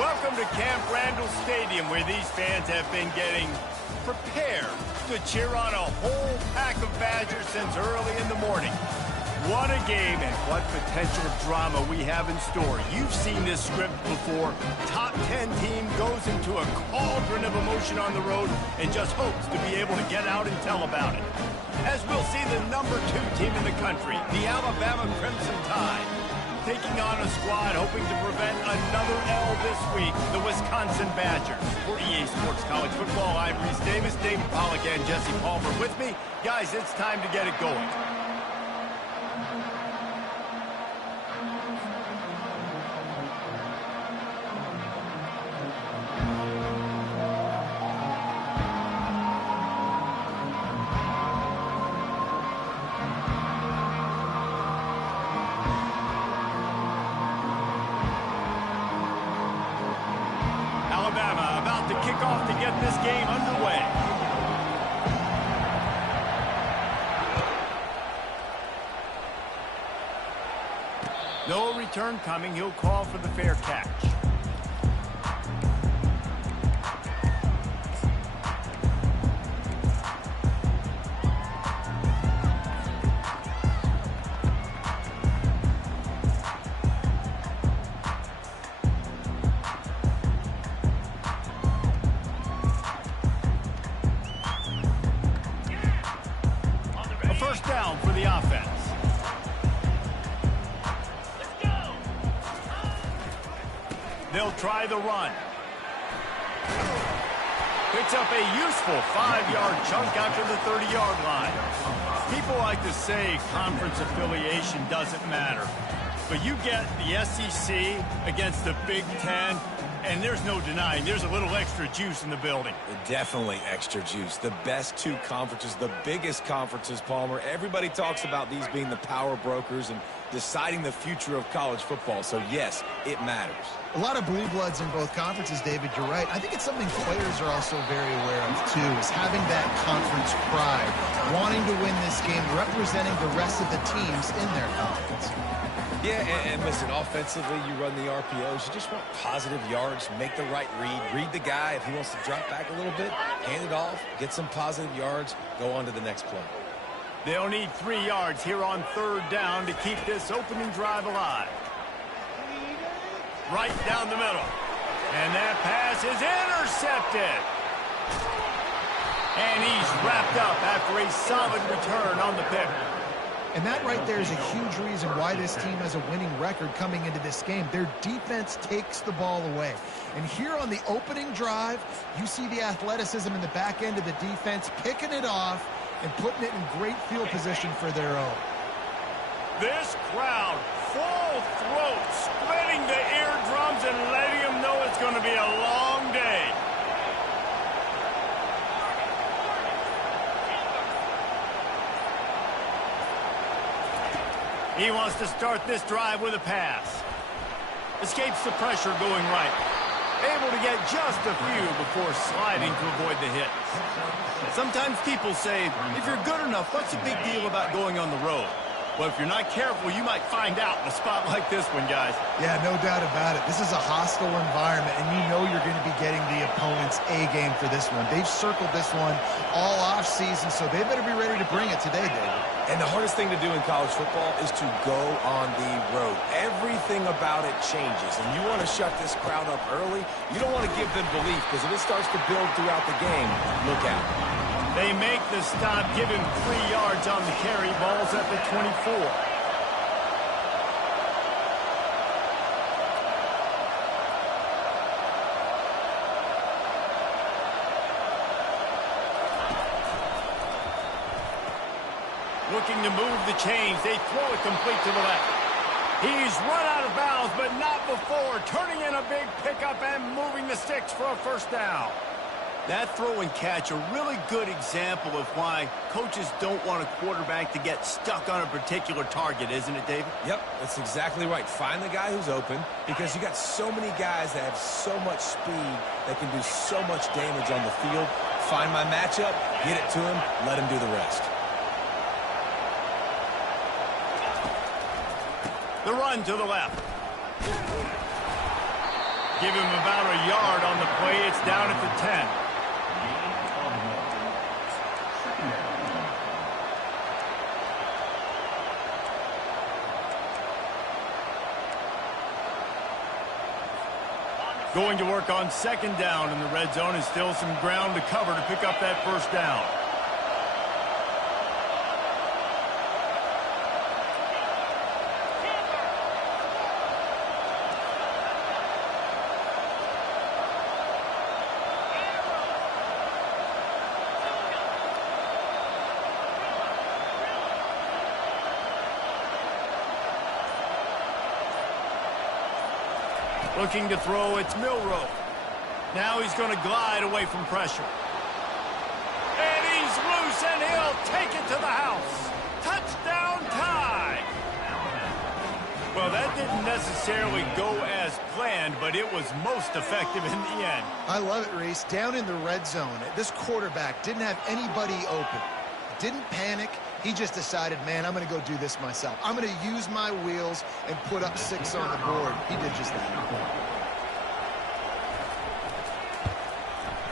Welcome to Camp Randall Stadium, where these fans have been getting prepared to cheer on a whole pack of Badgers since early in the morning. What a game and what potential drama we have in store. You've seen this script before. Top 10 team goes into a cauldron of emotion on the road and just hopes to be able to get out and tell about it. As we'll see the number 2 team in the country, the Alabama Crimson Tide, taking on a squad hoping to prevent another L this week, the Wisconsin Badgers. For EA Sports College Football, I'm Reese Davis, David Pollack, and Jesse Palmer with me. Guys, it's time to get it going. Alabama about to kick off to get this game underway. No return coming. He'll call for the fair catch. First down for the offense. They'll try the run. Picks up a useful 5-yard chunk after the 30-yard line. People like to say conference affiliation doesn't matter. But you get the SEC against the Big Ten, and there's no denying there's a little extra juice in the building. Definitely extra juice. The best 2 conferences, the biggest conferences, Palmer. Everybody talks about these being the power brokers and deciding the future of college football. So, yes, it matters. A lot of blue bloods in both conferences, David. You're right. I think it's something players are also very aware of, too, is having that conference pride, wanting to win this game, representing the rest of the teams in their conference. Yeah, and listen, offensively, you run the RPOs. You just want positive yards, make the right read the guy. If he wants to drop back a little bit, hand it off, get some positive yards, go on to the next play. They'll need 3 yards here on 3rd down to keep this opening drive alive. Right down the middle. And that pass is intercepted. And he's wrapped up after a solid return on the pick. And that right there is a huge reason why this team has a winning record coming into this game. Their defense takes the ball away. And here on the opening drive, you see the athleticism in the back end of the defense, picking it off and putting it in great field position for their own. This crowd, full throat, splitting the eardrums and letting them know it's going to be a long day. He wants to start this drive with a pass. Escapes the pressure going right. Able to get just a few before sliding to avoid the hits. Sometimes people say, if you're good enough, what's the big deal about going on the road? Well, if you're not careful, you might find out in a spot like this one, guys. Yeah, no doubt about it. This is a hostile environment, and you know you're going to be getting the opponent's A-game for this one. They've circled this one all off-season, so they better be ready to bring it today, David. And the hardest thing to do in college football is to go on the road. Everything about it changes, and you want to shut this crowd up early. You don't want to give them belief, because if it starts to build throughout the game, look out. They make the stop, give him 3 yards on the carry. Ball's at the 24. Looking to move the chains. They throw it complete to the left. He's run out of bounds, but not before. Turning in a big pickup and moving the sticks for a first down. That throw and catch, a really good example of why coaches don't want a quarterback to get stuck on a particular target, isn't it, David? Yep, that's exactly right. Find the guy who's open, because you got so many guys that have so much speed that can do so much damage on the field. Find my matchup, get it to him, let him do the rest. The run to the left. Give him about a yard on the play. It's down at the 10. Going to work on second down in the red zone, and still some ground to cover to pick up that first down. Looking to throw, it's Milroe. Now he's going to glide away from pressure. And he's loose, and he'll take it to the house. Touchdown tie. Well, that didn't necessarily go as planned, but it was most effective in the end. I love it, Reese. Down in the red zone, this quarterback didn't have anybody open. Didn't panic. He just decided, man, I'm going to go do this myself. I'm going to use my wheels and put up 6 on the board. He did just that.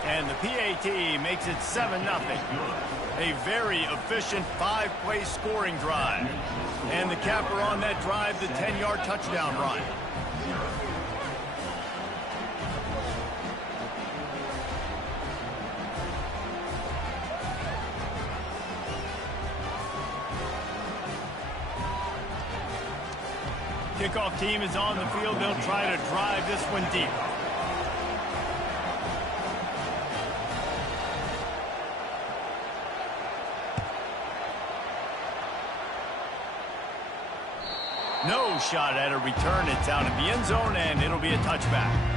And the PAT makes it 7-0. A very efficient 5-play scoring drive. And the capper on that drive, the 10-yard touchdown run. Kickoff team is on the field. They'll try to drive this one deep. No shot at a return. It's out of the end zone, and it'll be a touchback.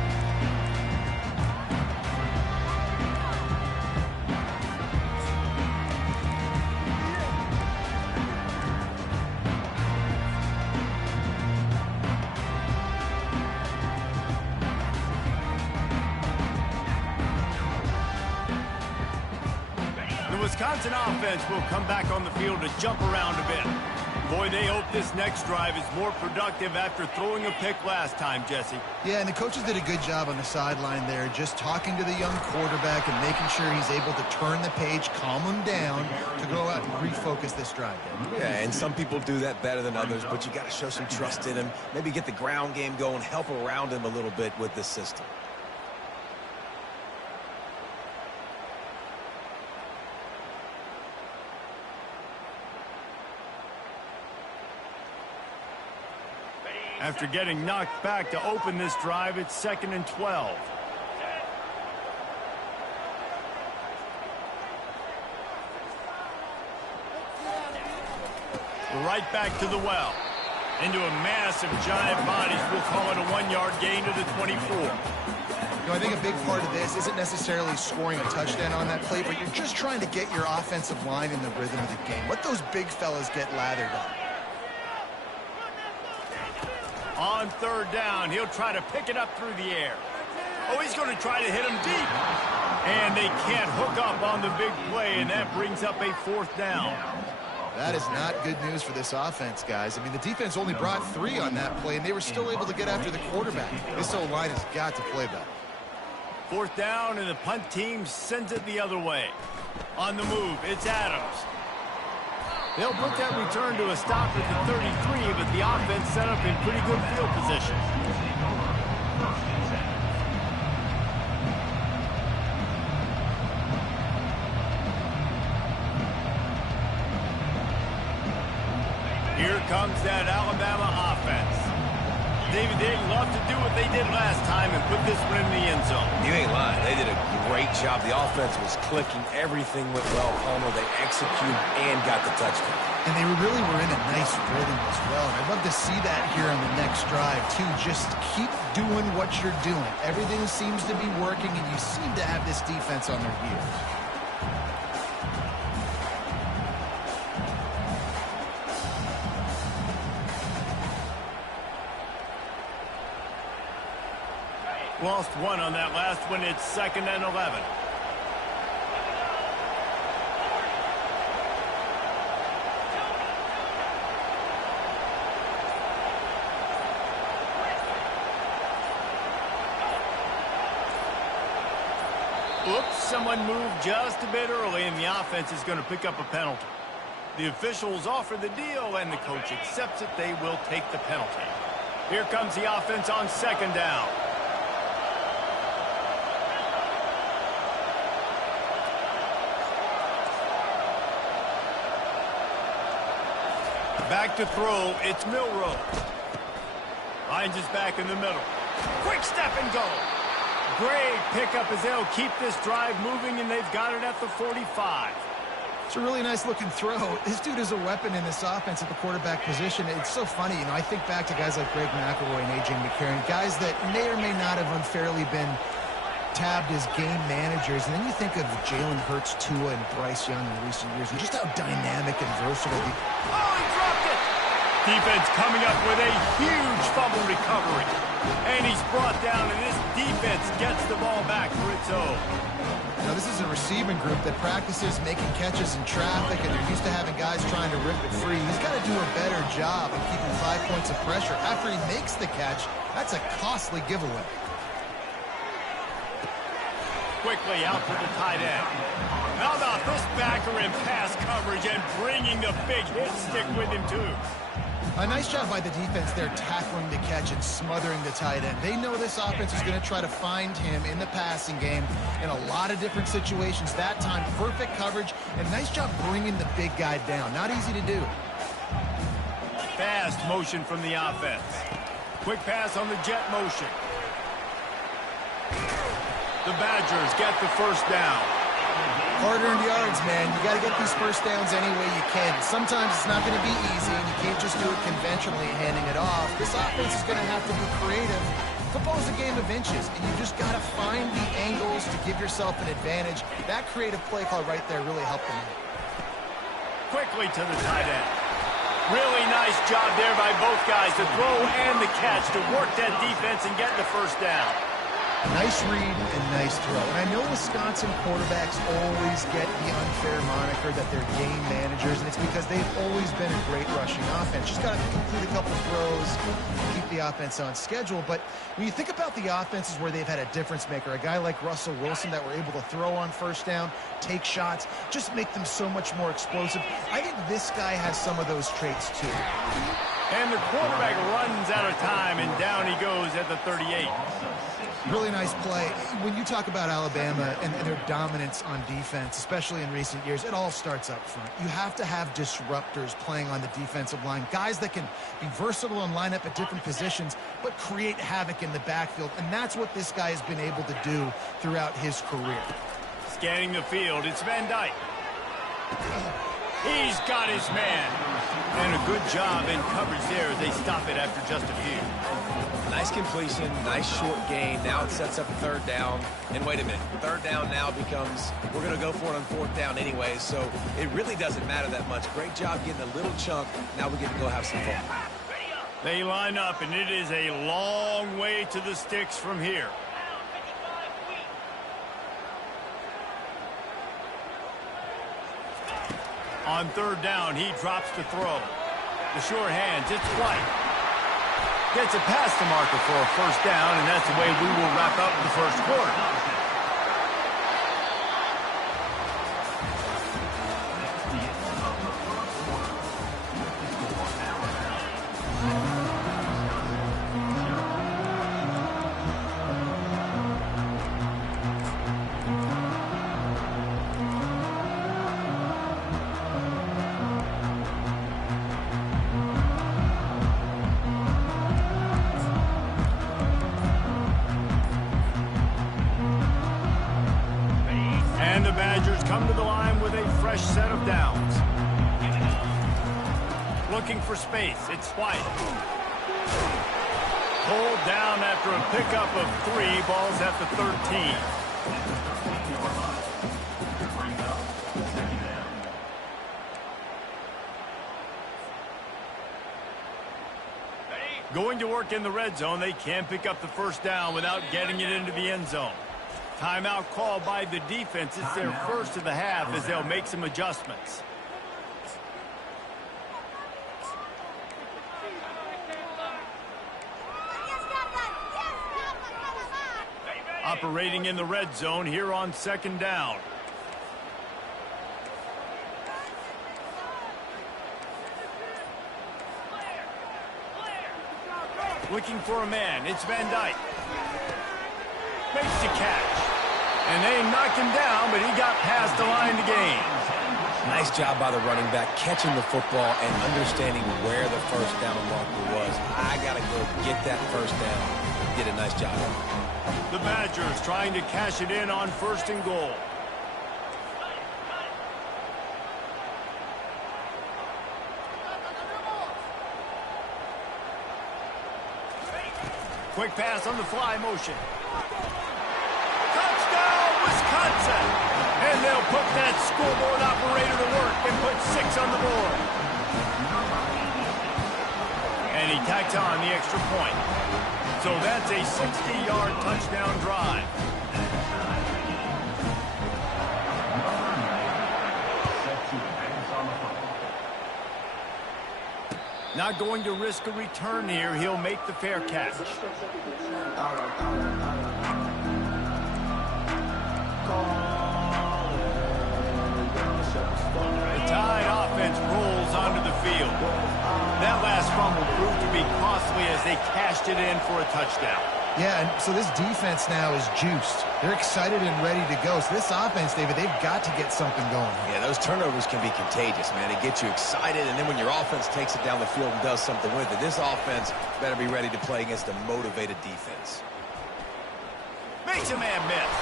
Wisconsin offense will come back on the field to jump around a bit. Boy, they hope this next drive is more productive after throwing a pick last time, Jesse. Yeah, and the coaches did a good job on the sideline there, just talking to the young quarterback and making sure he's able to turn the page, calm him down to go out and refocus this drive. Yeah, and some people do that better than others, but you got to show some trust in him. Maybe get the ground game going, help around him a little bit with this system. After getting knocked back to open this drive, it's 2nd and 12. Right back to the well. Into a mass of giant bodies. We'll call it a 1-yard gain to the 24. You know, I think a big part of this isn't necessarily scoring a touchdown on that play, but you're just trying to get your offensive line in the rhythm of the game. Let those big fellas get lathered up. On 3rd down, he'll try to pick it up through the air. Oh, he's going to try to hit him deep. And they can't hook up on the big play, and that brings up a 4th down. That is not good news for this offense, guys. I mean, the defense only brought 3 on that play, and they were still able to get after the quarterback. This O-line has got to play better. 4th down, and the punt team sends it the other way. On the move, it's Adams. They'll put that return to a stop at the 33, but the offense set up in pretty good field position. Here comes that Alabama offense. David, they'd love to do what they did last time and put this one in the end zone. You ain't lying. They did a great job. The offense was clicking. Everything went well. Palmer, they executed and got the touchdown. And they really were in a nice rhythm as well. And I'd love to see that here on the next drive, too. Just keep doing what you're doing. Everything seems to be working, and you seem to have this defense on their heels. Lost 1 on that last one. It's 2nd and 11. Oops, someone moved just a bit early, and the offense is going to pick up a penalty. The officials offer the deal, and the coach accepts it. They will take the penalty. Here comes the offense on second down. Back to throw, it's Milrow. Finds his back in the middle. Quick step and go. Great pickup as they'll keep this drive moving, and they've got it at the 45. It's a really nice looking throw. This dude is a weapon in this offense at the quarterback position. It's so funny, you know, I think back to guys like Greg McElroy and A.J. McCarron, guys that may or may not have unfairly been tabbed as game managers, and then you think of Jalen Hurts, Tua, and Bryce Young in recent years, and just how dynamic and versatile. Oh, he dropped it! Defense coming up with a huge fumble recovery. And he's brought down, and this defense gets the ball back for its own. Now, this is a receiving group that practices making catches in traffic, and they're used to having guys trying to rip it free. He's got to do a better job of keeping 5 points of pressure. After he makes the catch, that's a costly giveaway. Quickly out to the tight end. How about this backer in pass coverage and bringing the big hit stick with him, too? A nice job by the defense there tackling the catch and smothering the tight end. They know this offense is going to try to find him in the passing game in a lot of different situations. That time, perfect coverage, and nice job bringing the big guy down. Not easy to do. Fast motion from the offense. Quick pass on the jet motion. The Badgers get the first down. Hard-earned yards, man. You got to get these first downs any way you can. Sometimes it's not going to be easy, and you can't just do it conventionally handing it off. This offense is going to have to be creative. Football's a game of inches, and you just got to find the angles to give yourself an advantage. That creative play call right there really helped them. Quickly to the tight end. Really nice job there by both guys, the throw and the catch to work that defense and get the first down. Nice read and nice throw. And I know Wisconsin quarterbacks always get the unfair moniker that they're game managers, and it's because they've always been a great rushing offense. Just got to complete a couple throws, keep the offense on schedule. But when you think about the offenses where they've had a difference maker, a guy like Russell Wilson that were able to throw on first down, take shots, just make them so much more explosive. I think this guy has some of those traits too. And the quarterback runs out of time, and down he goes at the 38. Really nice play. When you talk about Alabama and their dominance on defense, especially in recent years, it all starts up front. You have to have disruptors playing on the defensive line, guys that can be versatile and line up at different positions, but create havoc in the backfield. And that's what this guy has been able to do throughout his career. Scanning the field, it's Van Dyke. He's got his man. And a good job in coverage there as they stop it after just a few. Nice completion, nice short gain. Now it sets up a third down. And wait a minute, third down now becomes, we're going to go for it on fourth down anyway, so it really doesn't matter that much. Great job getting a little chunk. Now we get to go have some fun. They line up, and it is a long way to the sticks from here. On third down, he drops to throw. The short hands, it's White. Gets it past the marker for a first down, and that's the way we will wrap up the first quarter. And the Badgers come to the line with a fresh set of downs. Looking for space, it's White. Pulled down after a pickup of 3, balls at the 13. Going to work in the red zone, they can't pick up the first down without getting it into the end zone. Timeout called by the defense. It's their first of the half as they'll make some adjustments. A operating in the red zone here on second down. Looking for a man. It's Van Dyke. Makes the catch. And they knocked him down, but he got past the line to gain. Nice job by the running back catching the football and understanding where the first down marker was. I got to go get that first down. Did a nice job. The Badgers trying to cash it in on first and goal. Quick pass on the fly motion. Touchdown, Wisconsin! And they'll put that scoreboard operator to work and put 6 on the board. And he tacks on the extra point. So that's a 60-yard touchdown drive. Not going to risk a return here. He'll make the fair catch. The Tide offense rolls onto the field. That last fumble proved to be costly as they cashed it in for a touchdown. Yeah, and so this defense now is juiced. They're excited and ready to go. So this offense, David, they've got to get something going. Yeah, those turnovers can be contagious, man. It gets you excited, and then when your offense takes it down the field and does something with it, this offense better be ready to play against a motivated defense. Makes a man miss.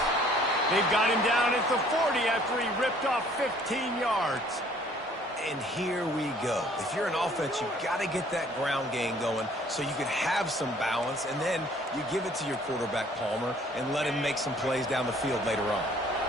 They've got him down at the 40 after he ripped off 15 yards. And here we go. If you're an offense, you've got to get that ground game going so you can have some balance, and then you give it to your quarterback, Palmer, and let him make some plays down the field later on.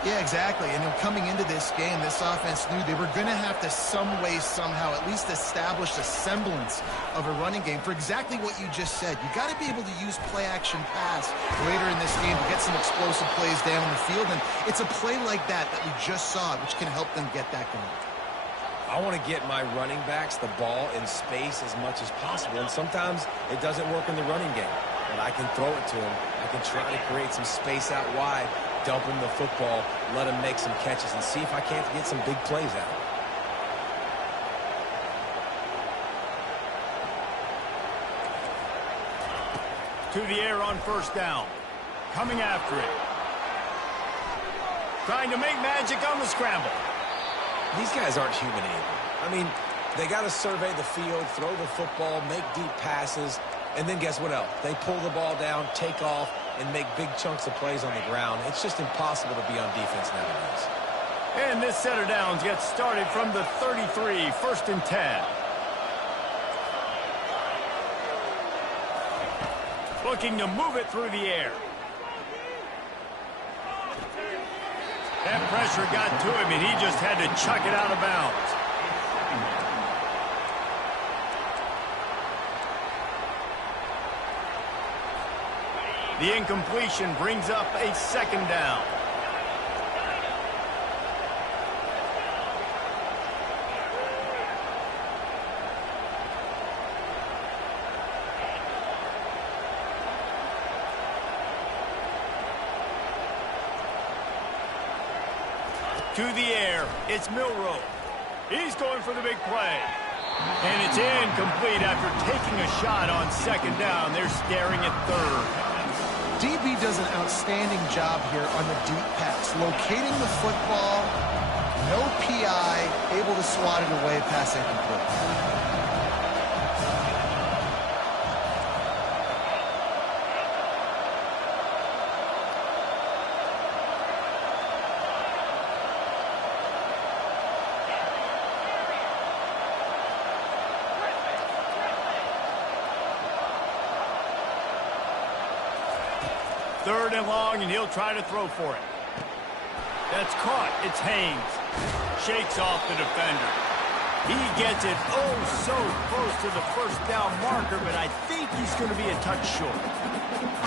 Yeah, exactly. And coming into this game, this offense knew they were going to have to some way, somehow, at least establish a semblance of a running game for exactly what you just said. You got to be able to use play-action pass later in this game to get some explosive plays down the field, and it's a play like that we just saw, which can help them get that going. I want to get my running backs the ball in space as much as possible, and sometimes it doesn't work in the running game. But I can throw it to him. I can try to create some space out wide, dump him the football, let him make some catches, and see if I can't get some big plays out. To the air on first down. Coming after it. Trying to make magic on the scramble. These guys aren't human anymore. I mean, they got to survey the field, throw the football, make deep passes, and then guess what else? They pull the ball down, take off, and make big chunks of plays on the ground. It's just impossible to be on defense nowadays. And this set of downs gets started from the 33, first and 10. Looking to move it through the air. That pressure got to him, and he just had to chuck it out of bounds. The incompletion brings up a second down. To the air, it's Milroe. He's going for the big play. And it's incomplete after taking a shot on second down. They're staring at third. DB does an outstanding job here on the deep pass, locating the football, no PI, able to swat it away, pass incomplete. Third and long, and he'll try to throw for it. That's caught. It's Haynes. Shakes off the defender. He gets it oh so close to the first down marker, but I think he's going to be a touch short.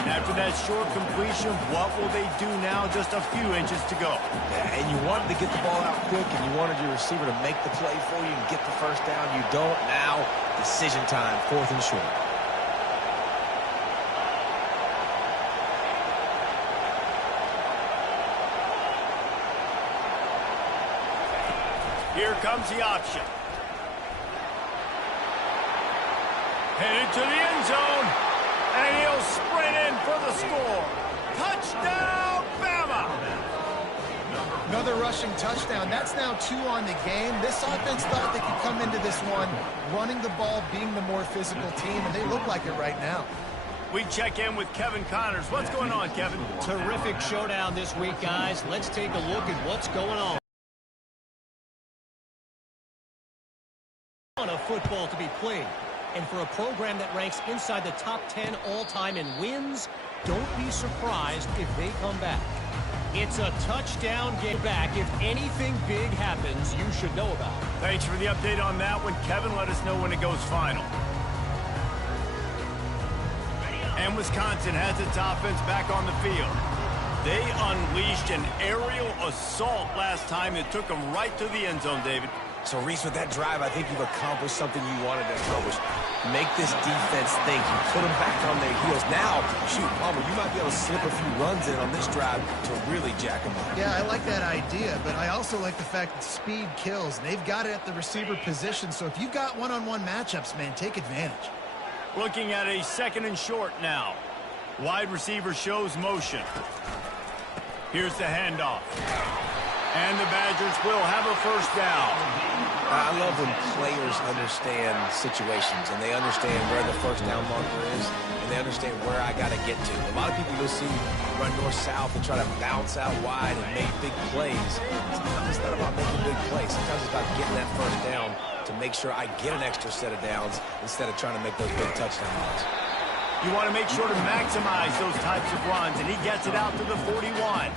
And after that short completion, what will they do now? Just a few inches to go. Yeah, and you wanted to get the ball out quick, and you wanted your receiver to make the play for you and get the first down. You don't now. Decision time, fourth and short. Here comes the option. Headed to the end zone. And he'll sprint in for the score. Touchdown, Bama! Another rushing touchdown. That's now 2 on the game. This offense thought they could come into this one running the ball, being the more physical team, and they look like it right now. We check in with Kevin Connors. What's going on, Kevin? Terrific showdown this week, guys. Let's take a look at what's going on. A football to be played. And for a program that ranks inside the top 10 all-time in wins, don't be surprised if they come back. It's a touchdown game back. If anything big happens, you should know about it. Thanks for the update on that one, Kevin. Let us know when it goes final. And Wisconsin has its offense back on the field. They unleashed an aerial assault last time that took them right to the end zone, David. So, Reese, with that drive, I think you've accomplished something you wanted to accomplish. Make this defense think. You put them back on their heels. Now, shoot, Palmer, you might be able to slip a few runs in on this drive to really jack them up. Yeah, I like that idea, but I also like the fact that speed kills. And they've got it at the receiver position, so if you've got one-on-one matchups, man, take advantage. Looking at a 2nd and short now. Wide receiver shows motion. Here's the handoff. And the Badgers will have a first down. I love when players understand situations and they understand where the first down marker is and they understand where I got to get to. A lot of people you'll see run north-south and try to bounce out wide and make big plays. Sometimes it's not about making big plays. Sometimes it's about getting that first down to make sure I get an extra set of downs instead of trying to make those big touchdown runs. You want to make sure to maximize those types of runs, and he gets it out to the 41.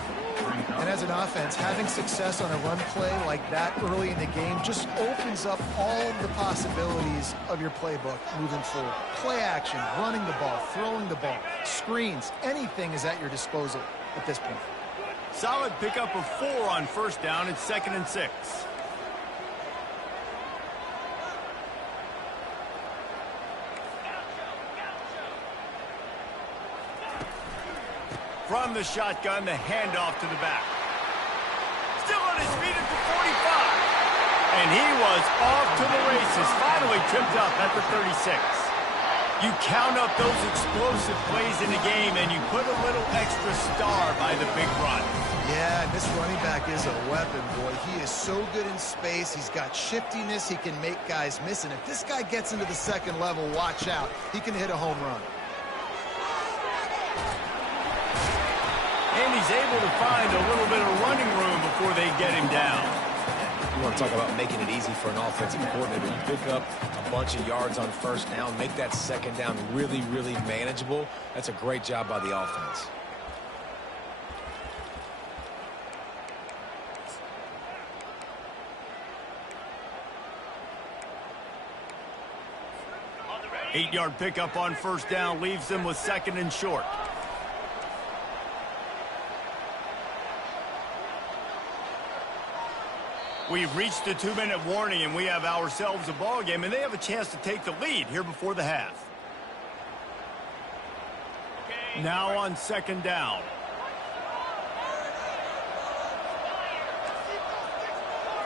And as an offense, having success on a run play like that early in the game just opens up all the possibilities of your playbook moving forward. Play action, running the ball, throwing the ball, screens, anything is at your disposal at this point. Solid pickup of 4 on first down. It's 2nd and 6. From the shotgun, the handoff to the back. Still on his feet at the 45. And he was off to the races. Finally tripped up at the 36. You count up those explosive plays in the game, and you put a little extra star by the big run. Yeah, and this running back is a weapon, boy. He is so good in space. He's got shiftiness. He can make guys miss. And if this guy gets into the second level, watch out. He can hit a home run. And he's able to find a little bit of running room before they get him down. You want to talk about making it easy for an offensive coordinator. You pick up a bunch of yards on first down, make that second down really, really manageable. That's a great job by the offense. Eight-yard pickup on first down leaves them with 2nd and short. We've reached the 2-minute warning, and we have ourselves a ball game, and they have a chance to take the lead here before the half. Now on 2nd down.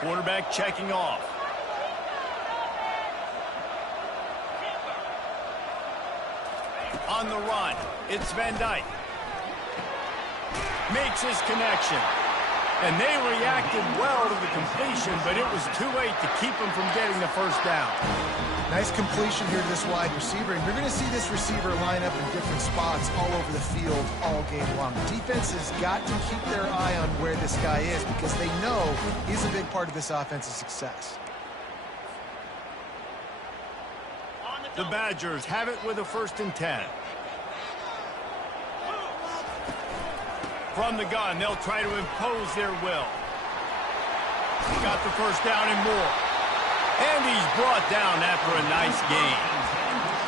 Quarterback checking off. On the run, it's Van Dyke. Makes his connection. And they reacted well to the completion, but it was too late to keep them from getting the first down. Nice completion here to this wide receiver. And you're going to see this receiver line up in different spots all over the field all game long. The defense has got to keep their eye on where this guy is because they know he's a big part of this offense's success. The Badgers have it with a 1st and 10. From the gun, they'll try to impose their will. Got the first down and more. And he's brought down after a nice gain.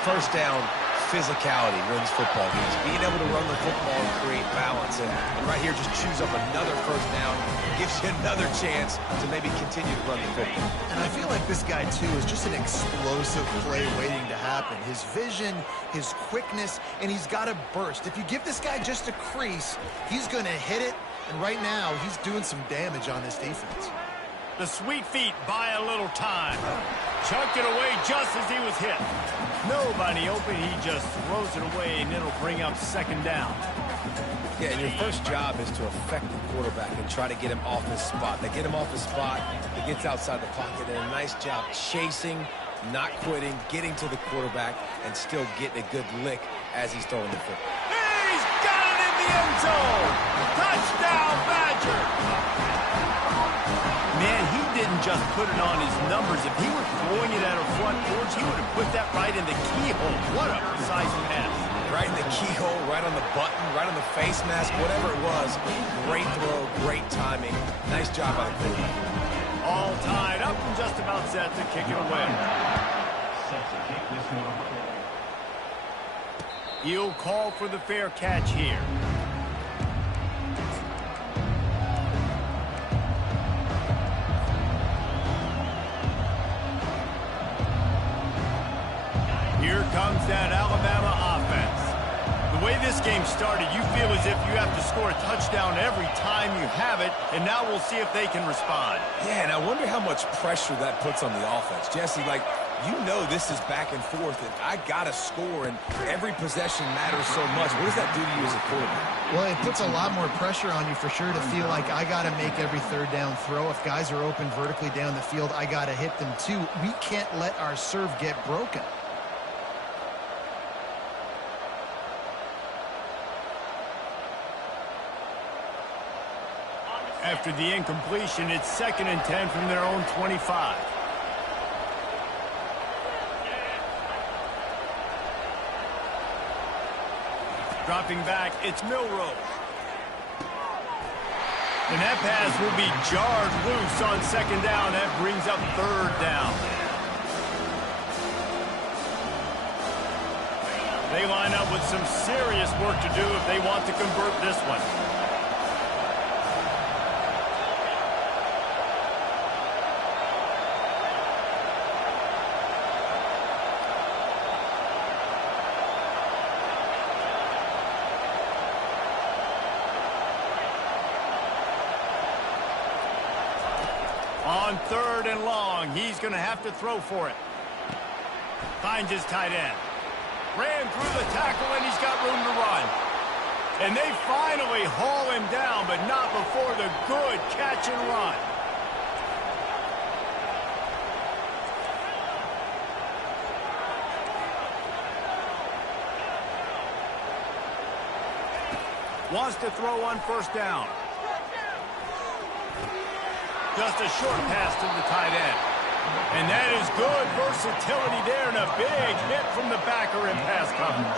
First down, physicality wins football games. Being able to run the football and create balance. And right here, just choose up another first down. Gives you another chance to maybe continue to run the football. And I feel like this guy, too, is just an explosive play waiting to happen. His vision, his quickness, and he's got a burst. If you give this guy just a crease, he's going to hit it. And right now, he's doing some damage on this defense. The sweet feet buy a little time. Chucked it away just as he was hit. Nobody open. He just throws it away, and it'll bring up second down. Yeah, and your first job is to affect the quarterback and try to get him off his spot. They get him off his spot, he gets outside the pocket, and a nice job chasing, not quitting, getting to the quarterback, and still getting a good lick as he's throwing the football. He's got it in the end zone! Touchdown, Badger! Man, he didn't just put it on his numbers. If he were throwing it at a front porch, he would have put that right in the keyhole. What a precise pass. Right in the keyhole, right on the button, right on the face mask, whatever it was. Great throw, great timing. Nice job by the quarterback. All tied up and just about set to kick it away. He'll call for the fair catch here. Here comes that Alabama offense. The way this game started, you feel as if you have to score a touchdown every time you have it, and now we'll see if they can respond. Yeah, and I wonder how much pressure that puts on the offense. Jesse, like, you know this is back and forth, and I got to score, and every possession matters so much. What does that do to you as a quarterback? Well, it puts a lot more pressure on you for sure to feel like I got to make every third down throw. If guys are open vertically down the field, I got to hit them too. We can't let our serve get broken. After the incompletion, it's 2nd and 10 from their own 25. Dropping back, it's Milrow. And that pass will be jarred loose on 2nd down. That brings up 3rd down. They line up with some serious work to do if they want to convert this one. On 3rd and long, he's going to have to throw for it. Finds his tight end. Ran through the tackle, and he's got room to run. And they finally haul him down, but not before the good catch and run. Wants to throw on 1st down. Just a short pass to the tight end. And that is good versatility there, and a big hit from the backer in pass coverage.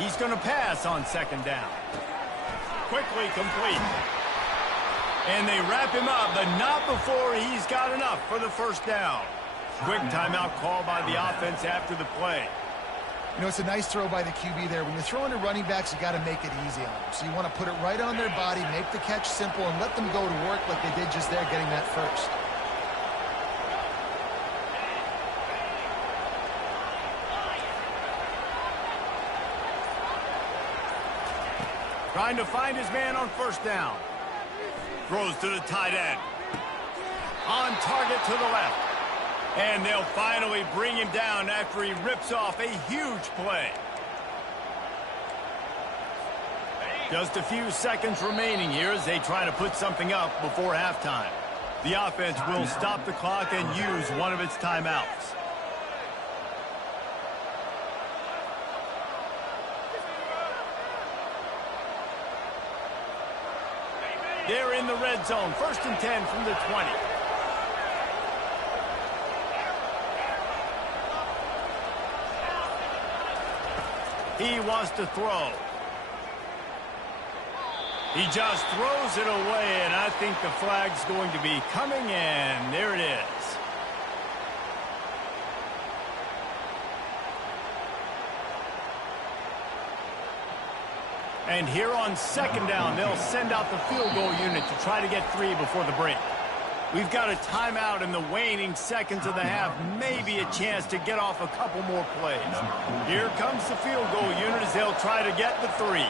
He's going to pass on 2nd down. Quickly complete. And they wrap him up, but not before he's got enough for the 1st down. Quick timeout call by the offense after the play. You know, it's a nice throw by the QB there. When you're throwing to running backs, you got to make it easy on them. So you want to put it right on their body, make the catch simple, and let them go to work like they did just there, getting that first. Trying to find his man on 1st down. Throws to the tight end. On target to the left. And they'll finally bring him down after he rips off a huge play. Just a few seconds remaining here as they try to put something up before halftime. The offense will stop the clock and use one of its timeouts. They're in the red zone. 1st and 10 from the 20. He wants to throw. He just throws it away, and I think the flag's going to be coming in. There it is. And here on 2nd down, they'll send out the field goal unit to try to get 3 before the break. We've got a timeout in the waning seconds of the half. Maybe a chance to get off a couple more plays. Here comes the field goal unit as as they'll try to get the 3.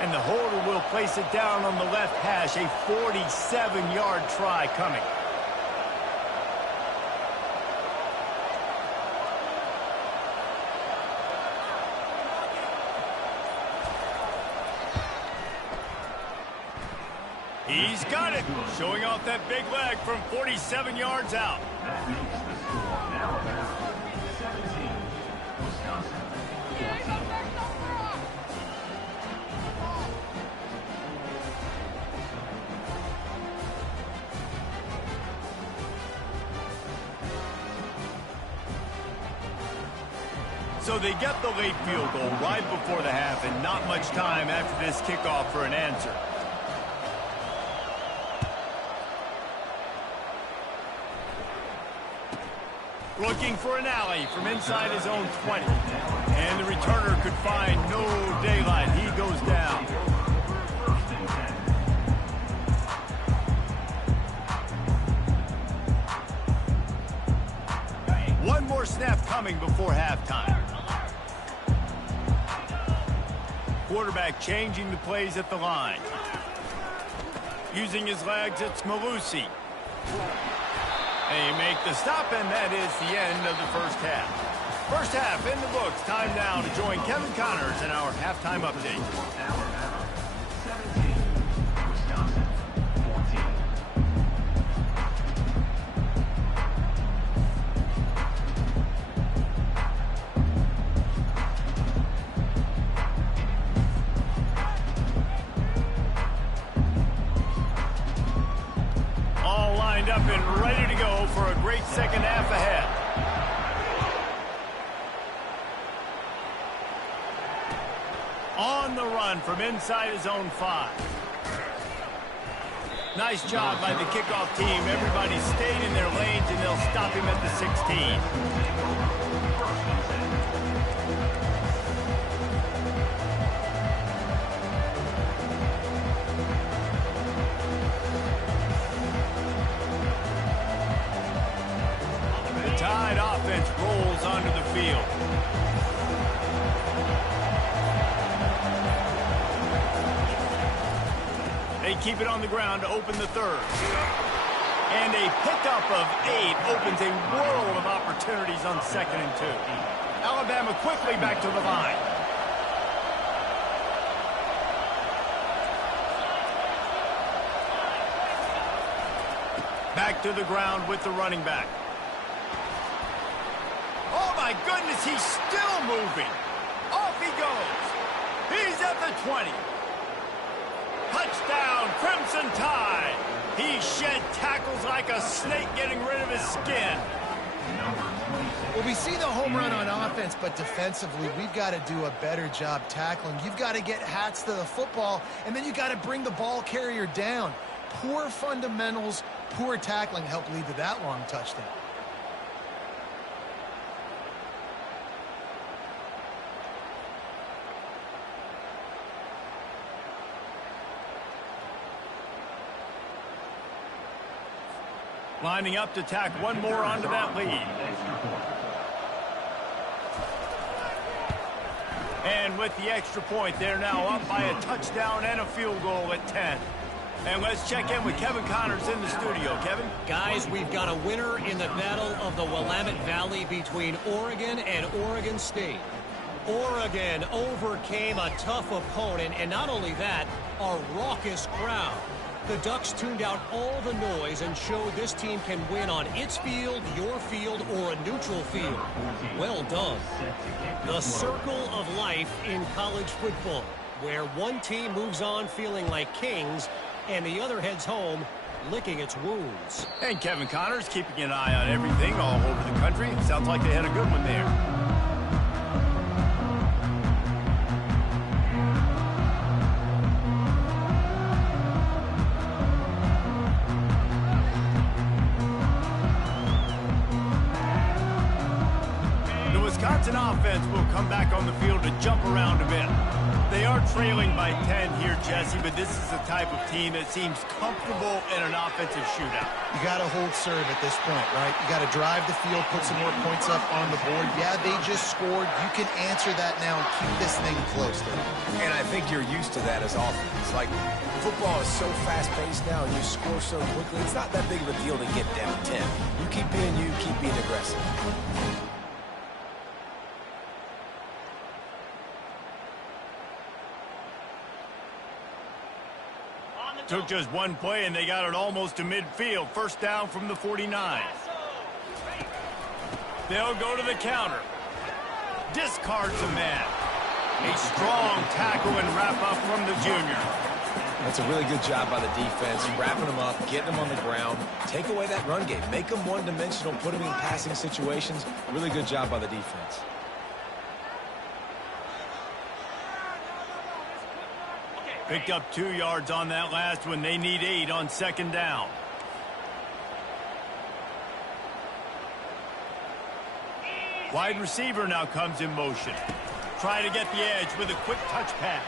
And the holder will place it down on the left hash. A 47-yard try coming. He's got it, showing off that big leg from 47 yards out. That makes the score Alabama 17, Wisconsin 14. So they get the late field goal right before the half, and not much time after this kickoff for an answer. Looking for an alley from inside his own 20. And the returner could find no daylight. He goes down. One more snap coming before halftime. Quarterback changing the plays at the line. Using his legs, it's Malusi. They make the stop, and that is the end of the first half. First half in the books. Time now to join Kevin Connors in our halftime update. Alabama 17, Wisconsin 14. All lined up and ready to go for a great second half ahead. On the run from inside his own 5. Nice job by the kickoff team. Everybody stayed in their lanes, and they'll stop him at the 16. The Tide offense rolls onto the field. They keep it on the ground to open the third. And a pickup of 8 opens a world of opportunities on 2nd and 2. Alabama quickly back to the line. Back to the ground with the running back. Oh my goodness, he's still moving. Off he goes. He's at the 20. Touchdown, Crimson Tide. He shed tackles like a snake getting rid of his skin. Well, we see the home run on offense, but defensively, we've got to do a better job tackling. You've got to get hats to the football, and then you've got to bring the ball carrier down. Poor fundamentals, poor tackling helped lead to that long touchdown. Lining up to tack one more onto that lead. And with the extra point, they're now up by a touchdown and a field goal at 10. And let's check in with Kevin Connors in the studio. Kevin? Guys, we've got a winner in the battle of the Willamette Valley between Oregon and Oregon State. Oregon overcame a tough opponent, and not only that, a raucous crowd. The Ducks tuned out all the noise and showed this team can win on its field, your field, or a neutral field. Well done. The circle of life in college football, where one team moves on feeling like kings and the other heads home licking its wounds. And Kevin Connors keeping an eye on everything all over the country. Sounds like they had a good one there. Wisconsin offense will come back on the field to jump around a bit. They are trailing by 10 here, Jesse, but this is the type of team that seems comfortable in an offensive shootout. You got to hold serve at this point, right? You got to drive the field, put some more points up on the board. Yeah, they just scored. You can answer that now and keep this thing close. And I think you're used to that as offense. Like, football is so fast-paced now, and you score so quickly, it's not that big of a deal to get down 10. You keep being you, keep being aggressive. Took just one play, and they got it almost to midfield. First down from the 49. They'll go to the counter. Discards a man. A strong tackle and wrap-up from the junior. That's a really good job by the defense, wrapping them up, getting them on the ground. Take away that run game. Make them one-dimensional, put them in passing situations. Really good job by the defense. Picked up 2 yards on that last one. They need 8 on second down. Wide receiver now comes in motion. Try to get the edge with a quick touch pass.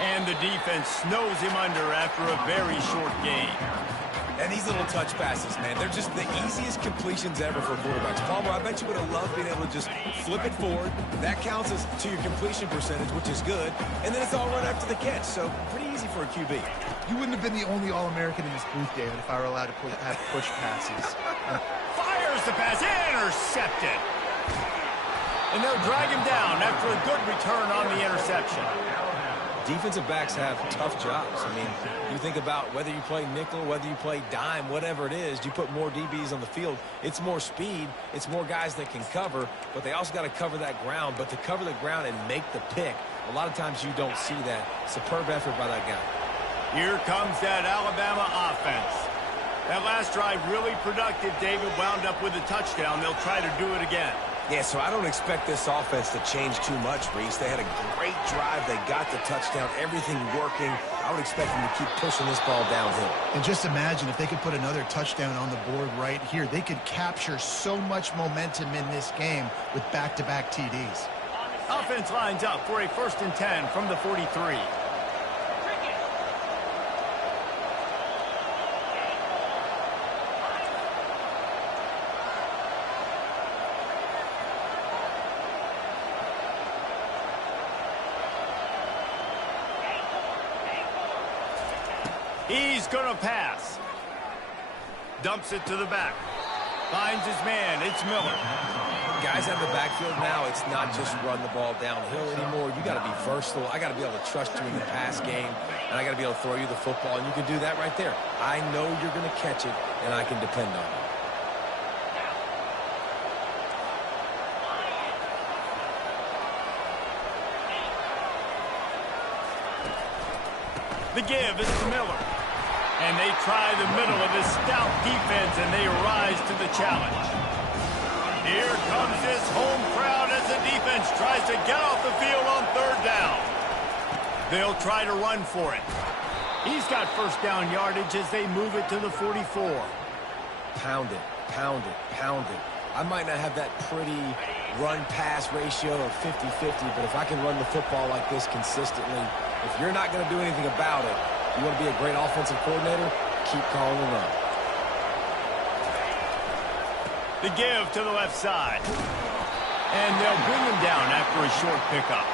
And the defense snows him under after a very short gain. And these little touch passes, man, they're just the easiest completions ever for quarterbacks. Palmer, I bet you would have loved being able to just flip it forward. That counts as to your completion percentage, which is good. And then it's all right after the catch, so pretty easy for a QB. You wouldn't have been the only All-American in this booth, David, if I were allowed to have push passes. Fires the pass, intercepted. And they'll drag him down after a good return on the interception. Defensive backs have tough jobs. I mean, you think about whether you play nickel, whether you play dime, whatever it is, you put more DBs on the field. It's more speed. It's more guys that can cover, but they also got to cover that ground. But to cover the ground and make the pick, a lot of times you don't see that. Superb effort by that guy. Here comes that Alabama offense. That last drive really productive. David wound up with a touchdown. They'll try to do it again. Yeah, so I don't expect this offense to change too much, Reese. They had a great drive. They got the touchdown, everything working. I would expect them to keep pushing this ball downhill. And just imagine if they could put another touchdown on the board right here. They could capture so much momentum in this game with back-to-back TDs. Offense lines up for a 1st and 10 from the 43. He's going to pass. Dumps it to the back. Finds his man. It's Miller. Guys out of the backfield now, it's not just run the ball downhill anymore. You got to be versatile. I got to be able to trust you in the pass game, and I got to be able to throw you the football, and you can do that right there. I know you're going to catch it, and I can depend on it. The give is to Miller. And they try the middle of this stout defense, and they rise to the challenge. Here comes this home crowd as the defense tries to get off the field on 3rd down. They'll try to run for it. He's got first down yardage as they move it to the 44. Pound it, pound it, pound it. I might not have that pretty run-pass ratio of 50-50, but if I can run the football like this consistently, if you're not going to do anything about it, you want to be a great offensive coordinator, keep calling the run. The give to the left side. And they'll bring him down after a short pickup.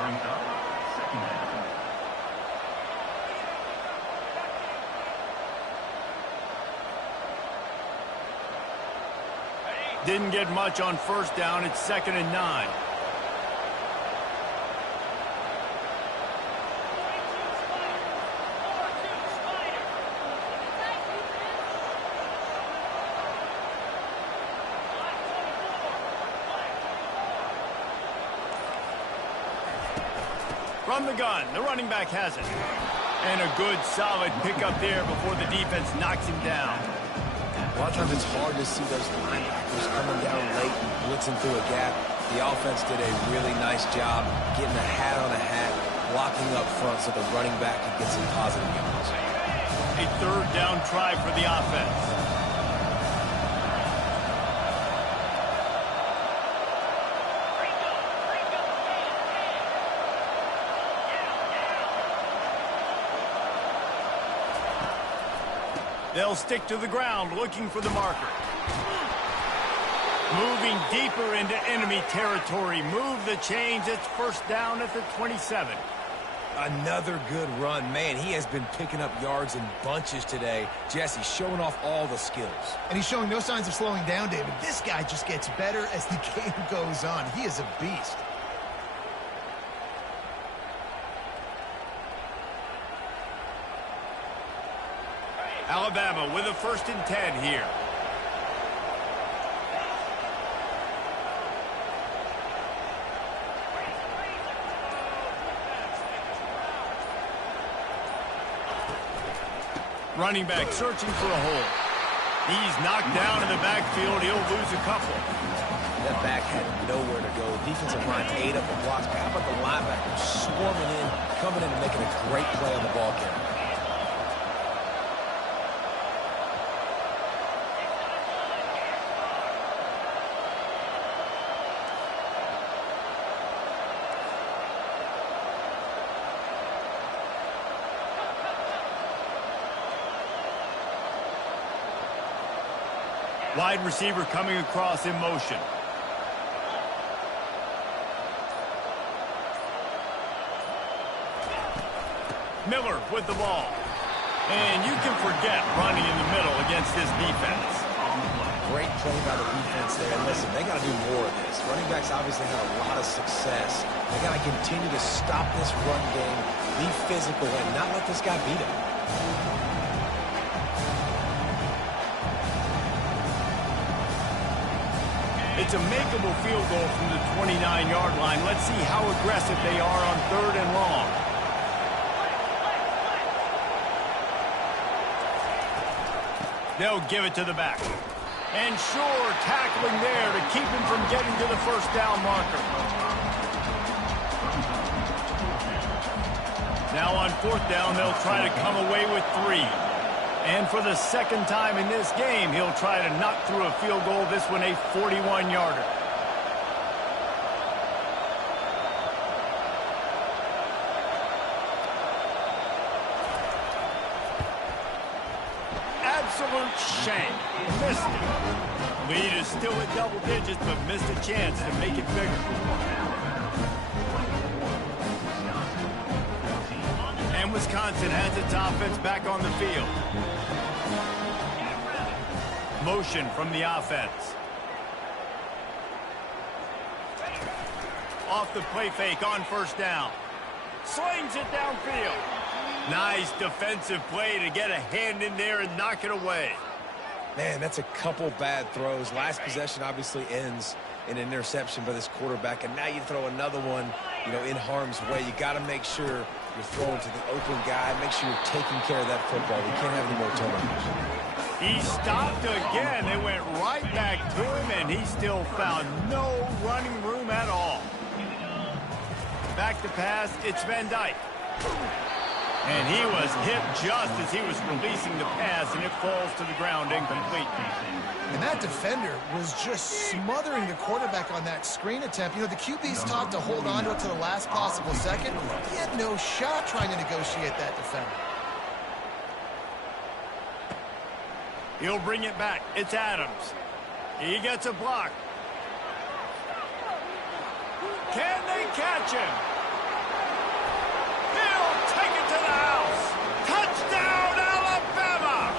Brings up 2nd down. Didn't get much on 1st down. It's 2nd and 9. From the gun, the running back has it. And a good, solid pickup there before the defense knocks him down. A lot of times it's hard to see those linebackers coming down late and blitzing through a gap. The offense did a really nice job getting a hat on a hat, blocking up front so the running back could get some positive yards. A 3rd down try for the offense. They'll stick to the ground looking for the marker. Moving deeper into enemy territory. Move the chains. It's first down at the 27. Another good run. Man, he has been picking up yards in bunches today. Jesse showing off all the skills. And he's showing no signs of slowing down, David. This guy just gets better as the game goes on. He is a beast. Alabama with a 1st and 10 here. Running back searching for a hole. He's knocked down in the backfield. He'll lose a couple. That back had nowhere to go. Defensive line ate up the blocks. But how about the linebacker swarming in, coming in and making a great play on the ball carrier? Wide receiver coming across in motion. Miller with the ball. And you can forget running in the middle against this defense. Great play by the defense there. And listen, they got to do more of this. Running backs obviously had a lot of success. They got to continue to stop this run game, be physical, and not let this guy beat him. It's a makeable field goal from the 29-yard line. Let's see how aggressive they are on 3rd and long. They'll give it to the back. And sure, tackling there to keep him from getting to the first down marker. Now on 4th down, they'll try to come away with 3. And for the 2nd time in this game, he'll try to knock through a field goal. This one a 41-yarder. Absolute shame. Missed it. Lead is still at double digits, but missed a chance to make it bigger. And Wisconsin has its offense back on the field. Motion from the offense. Off the play fake on 1st down. Slings it downfield. Nice defensive play to get a hand in there and knock it away. Man, that's a couple bad throws. Last possession obviously ends in an interception by this quarterback, and now you throw another one, in harm's way. You got to make sure you're throwing to the open guy. Make sure you're taking care of that football. We can't have any more turnovers. He stopped again. They went right back to him, and he still found no running room at all. Back to pass, it's Van Dyke. And he was hit just as he was releasing the pass, and it falls to the ground incomplete. And that defender was just smothering the quarterback on that screen attempt. The QB's taught to hold on to it to the last possible second. He had no shot trying to negotiate that defender. He'll bring it back. It's Adams. He gets a block. Can they catch him? He'll take it to the house. Touchdown, Alabama!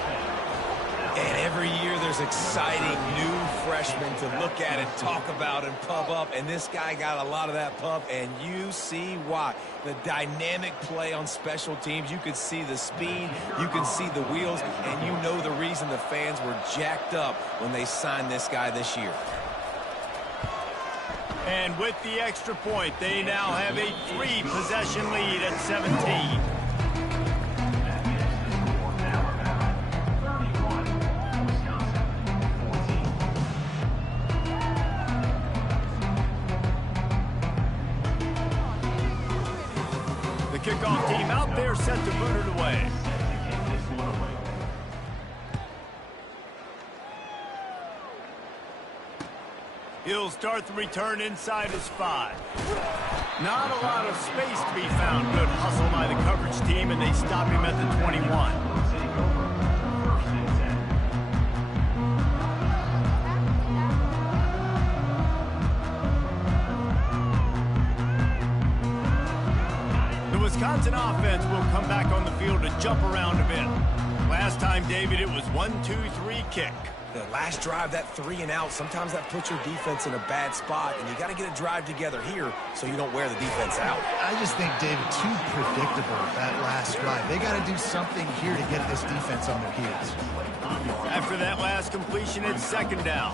And every year there's exciting new freshmen to look at and talk about and pub up. And this guy got a lot of that pub, and you see why. The dynamic play on special teams. You could see the speed. You can see the wheels. And you know the reason the fans were jacked up when they signed this guy this year. And with the extra point, they now have a 3-possession lead at 17. The kickoff team out there set to boot it away. He'll start the return inside his 5. Not a lot of space to be found. Good hustle by the coverage team, and they stop him at the 21. Wisconsin offense will come back on the field to jump around a bit. Last time, David, it was 1-2-3 kick. The last drive, that 3 and out, sometimes that puts your defense in a bad spot, and you got to get a drive together here so you don't wear the defense out. I just think, David, too predictable that last drive. They got to do something here to get this defense on their heels. After that last completion, it's second down.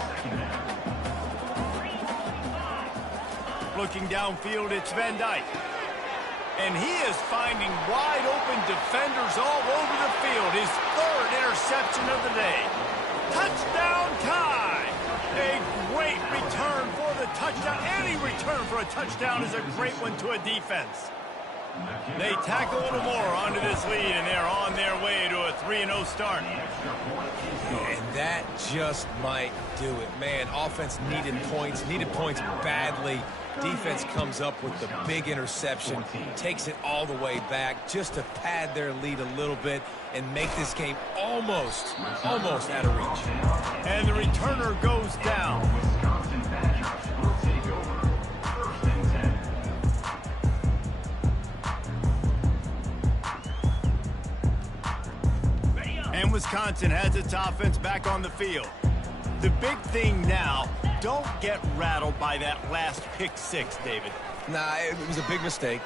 Looking downfield, it's Van Dyke. And he is finding wide-open defenders all over the field. His third interception of the day. Touchdown time! A great return for the touchdown. Any return for a touchdown is a great one to a defense. They tack a little more onto this lead, and they're on their way to a 3-0 start. And that just might do it. Man, offense needed points badly. Defense comes up with the big interception, takes it all the way back just to pad their lead a little bit and make this game almost out of reach. And the returner goes down. Wisconsin Badgers will take over. First and 10. And Wisconsin has its offense back on the field. The big thing now, don't get rattled by that last pick six, David. Nah, it was a big mistake.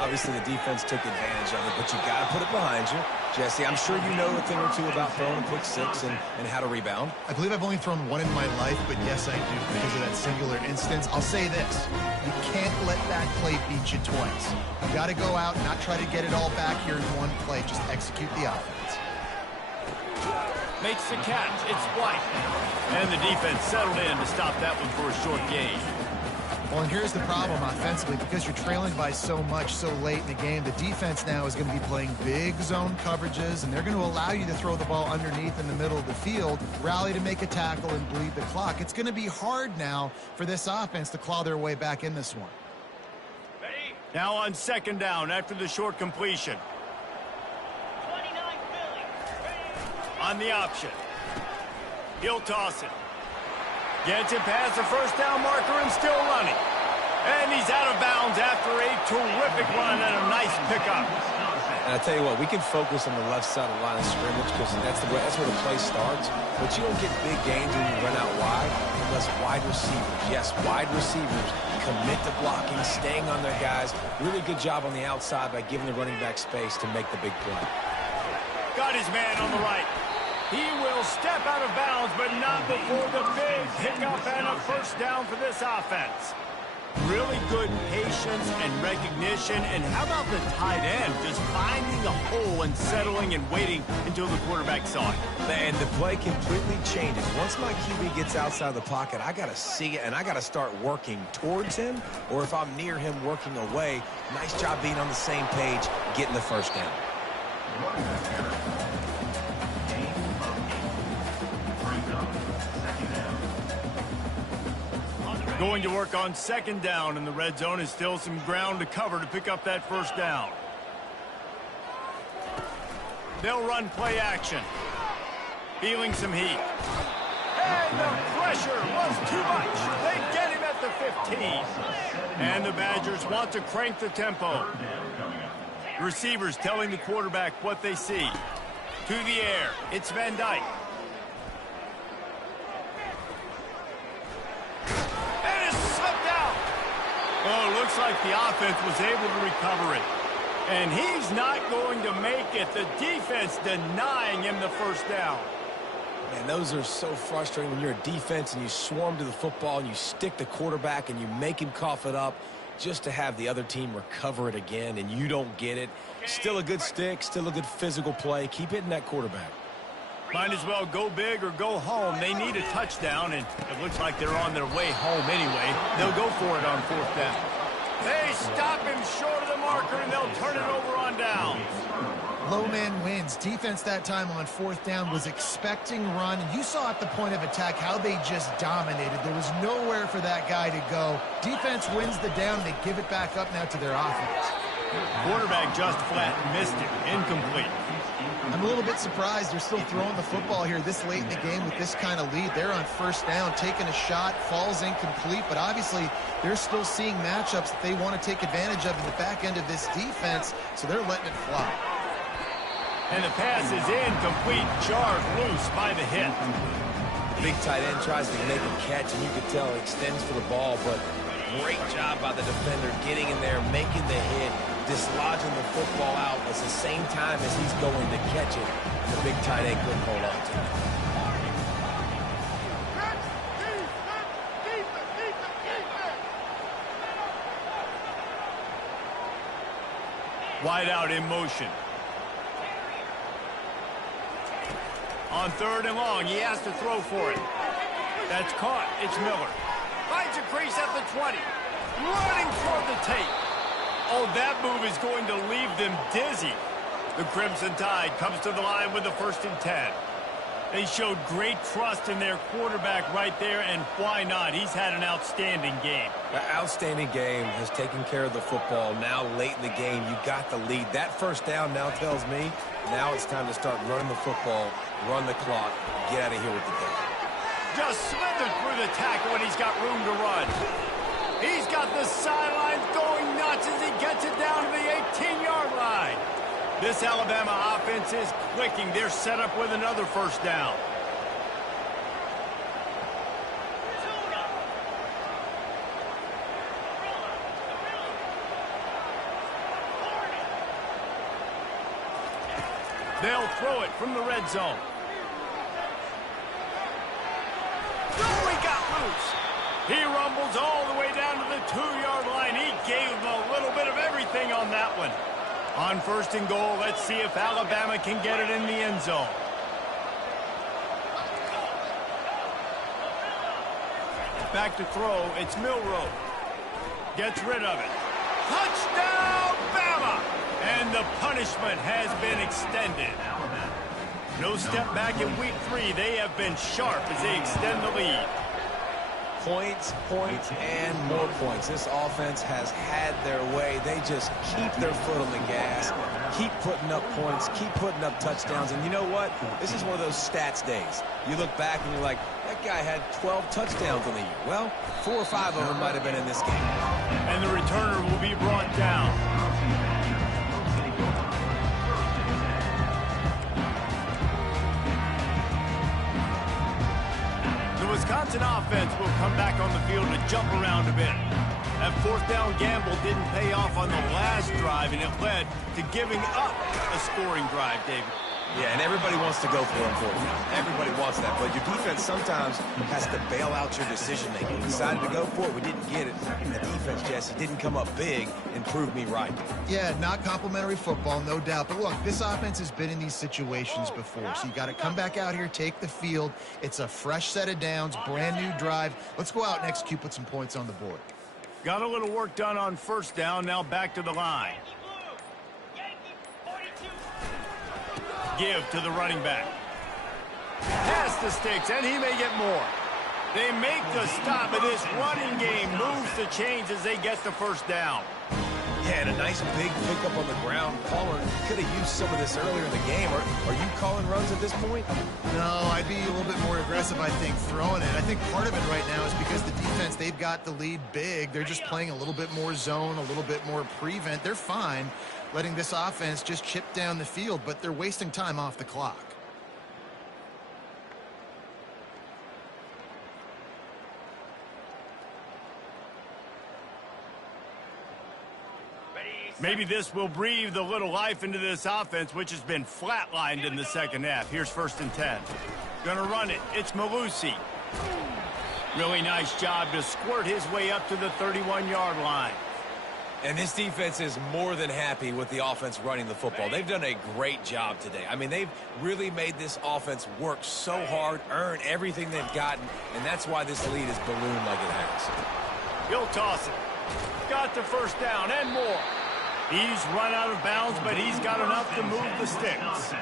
Obviously, the defense took advantage of it, but you got to put it behind you. Jesse, I'm sure you know a thing or two about throwing a pick six and how to rebound. I believe I've only thrown one in my life, but yes, I do because of that singular instance. I'll say this. You can't let that play beat you twice. You got to go out and not try to get it all back here in one play. Just execute the offense. Makes the catch. It's White. And the defense settled in to stop that one for a short gain. Well, and here's the problem offensively. Because you're trailing by so much so late in the game, the defense now is going to be playing big zone coverages, and they're going to allow you to throw the ball underneath in the middle of the field, rally to make a tackle, and bleed the clock. It's going to be hard now for this offense to claw their way back in this one. Now on second down after the short completion. On the option. He'll toss it. Gets it past the first down marker and still running. And he's out of bounds after a terrific run and a nice pickup. And I tell you what, we can focus on the left side of the line of scrimmage because that's where the play starts. But you don't get big gains when you run out wide unless wide receivers, yes, wide receivers commit to blocking, staying on their guys. Really good job on the outside by giving the running back space to make the big play. Got his man on the right. He will step out of bounds, but not before the big pickup and a first down for this offense. Really good patience and recognition. And how about the tight end just finding a hole and settling and waiting until the quarterback saw it? And the play completely changes. Once my QB gets outside the pocket, I got to see it, and I got to start working towards him, or if I'm near him, working away. Nice job being on the same page, getting the first down. Going to work on second down, and the red zone is still some ground to cover to pick up that first down. They'll run play action. Feeling some heat. And the pressure was too much. They get him at the 15. And the Badgers want to crank the tempo. The receivers telling the quarterback what they see. To the air, it's Van Dyke. Oh, looks like the offense was able to recover it. And he's not going to make it. The defense denying him the first down. Man, those are so frustrating when you're a defense and you swarm to the football and you stick the quarterback and you make him cough it up just to have the other team recover it again and you don't get it. Still a good stick, still a good physical play. Keep hitting that quarterback. Might as well go big or go home. They need a touchdown, and it looks like they're on their way home anyway. They'll go for it on fourth down. They stop him short of the marker, and they'll turn it over on down. Low man wins. Defense that time on fourth down was expecting run, and you saw at the point of attack how they just dominated. There was nowhere for that guy to go. Defense wins the down. They give it back up now to their offense. Quarterback just flat missed it. Incomplete. I'm a little bit surprised they're still throwing the football here this late in the game with this kind of lead. They're on first down, taking a shot, falls incomplete, but obviously they're still seeing matchups that they want to take advantage of in the back end of this defense, so they're letting it fly. And the pass is incomplete, jarred loose by the hit. Big tight end tries to make a catch, and you can tell it extends for the ball, but great job by the defender getting in there, making the hit, dislodging the football out at the same time as he's going to catch it. The big tight end couldn't hold on to it. Wide out in motion. On 3rd and long, he has to throw for it. That's caught. It's Miller. Finds a crease at the 20. Running toward the tape. Oh, that move is going to leave them dizzy. The Crimson Tide comes to the line with the 1st and 10. They showed great trust in their quarterback right there, and why not? He's had an outstanding game. The outstanding game has taken care of the football. Now, late in the game, you got the lead. That first down now tells me now it's time to start running the football, run the clock, get out of here with the day. Just slithered through the tackle, and he's got room to run. He's got the sidelines going nuts as he gets it down to the 18-yard line. This Alabama offense is clicking. They're set up with another first down. They'll throw it from the red zone. Oh, he got loose. He rumbles all the way down to the 2-yard line. He gave him a little bit of everything on that one. On 1st and goal, let's see if Alabama can get it in the end zone. Back to throw, it's Milroe. Gets rid of it. Touchdown, Bama! And the punishment has been extended. No step back in week 3. They have been sharp as they extend the lead. Points, points, and more points. This offense has had their way. They just keep their foot on the gas, keep putting up points, keep putting up touchdowns. And you know what? This is one of those stats days. You look back and you're like, that guy had 12 touchdowns on the year. Well, 4 or 5 of them might have been in this game. And the returner will be brought down. The Wisconsin offense will come back on the field to jump around a bit. That 4th down gamble didn't pay off on the last drive, and it led to giving up a scoring drive, David. Yeah, and everybody wants to go for it. Everybody wants that, but your defense sometimes has to bail out your decision-making. We decided to go for it. We didn't get it. And the defense, Jesse, didn't come up big and prove me right. Yeah, not complimentary football, no doubt. But look, this offense has been in these situations before, so you got to come back out here, take the field. It's a fresh set of downs, brand new drive. Let's go out and execute, put some points on the board. Got a little work done on 1st down, now back to the line. Give to the running back. Pass the sticks, and he may get more. They make the stop, but this running game moves the chains as they get the 1st down. Yeah, and a nice big pickup on the ground. Colin could have used some of this earlier in the game. Are you calling runs at this point? No, I'd be a little bit more aggressive, I think, throwing it. I think part of it right now is because the defense, they've got the lead big. They're just playing a little bit more zone, a little bit more prevent. They're fine letting this offense just chip down the field, but they're wasting time off the clock. Maybe this will breathe a little life into this offense, which has been flatlined in the 2nd half. Here's 1st and 10. Gonna run it. It's Malusi. Really nice job to squirt his way up to the 31-yard line. And this defense is more than happy with the offense running the football. They've done a great job today. I mean, they've really made this offense work so hard, earn everything they've gotten, and that's why this lead is ballooned like it has. He'll toss it. Got the 1st down and more. He's run out of bounds, but he's got enough to move the sticks.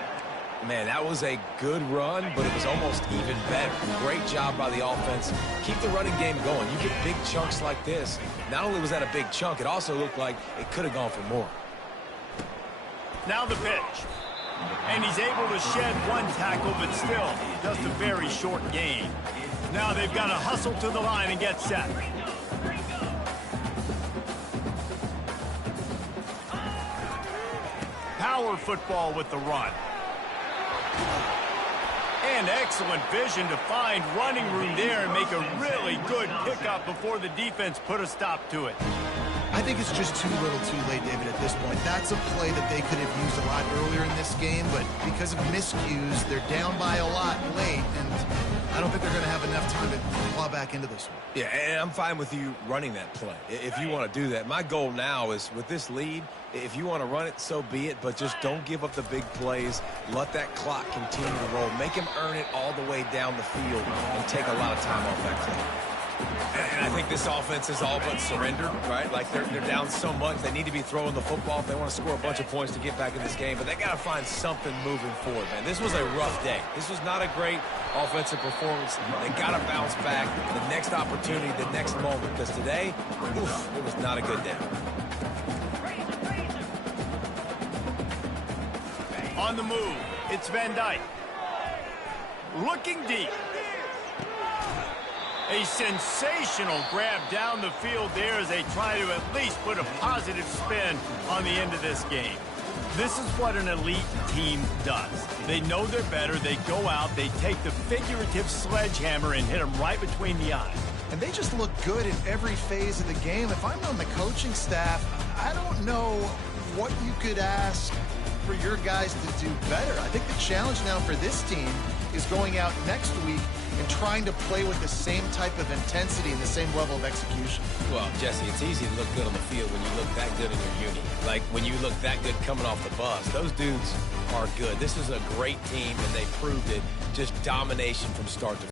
Man, that was a good run, but it was almost even better. Great job by the offense. Keep the running game going. You get big chunks like this. Not only was that a big chunk, it also looked like it could have gone for more. Now the pitch. And he's able to shed one tackle, but still, just a very short gain. Now they've got to hustle to the line and get set. Power football with the run. And excellent vision to find running room there and make a really good pickup before the defense put a stop to it. I think it's just too little too late, David, at this point. That's a play that they could have used a lot earlier in this game, but because of miscues, they're down by a lot late, and I don't think they're going to have enough time to claw back into this one. Yeah, and I'm fine with you running that play if you want to do that. My goal now is with this lead, if you want to run it, so be it, but just don't give up the big plays. Let that clock continue to roll. Make him earn it all the way down the field and take a lot of time off that clock. And I think this offense is all but surrendered, right? Like they're down so much, they need to be throwing the football if they want to score a bunch of points to get back in this game. But they got to find something moving forward, man. This was a rough day. This was not a great offensive performance. They got to bounce back. The next opportunity, the next moment. Because today, oof, it was not a good day. On the move, it's Van Dyke. Looking deep. A sensational grab down the field there as they try to at least put a positive spin on the end of this game. This is what an elite team does. They know they're better. They go out. They take the figurative sledgehammer and hit them right between the eyes. And they just look good in every phase of the game. If I'm on the coaching staff, I don't know what you could ask for your guys to do better. I think the challenge now for this team is going out next week and trying to play with the same type of intensity and the same level of execution. Well, Jesse, it's easy to look good on the field when you look that good in your uni. Like when you look that good coming off the bus. Those dudes are good. This is a great team, and they proved it. Just domination from start to finish.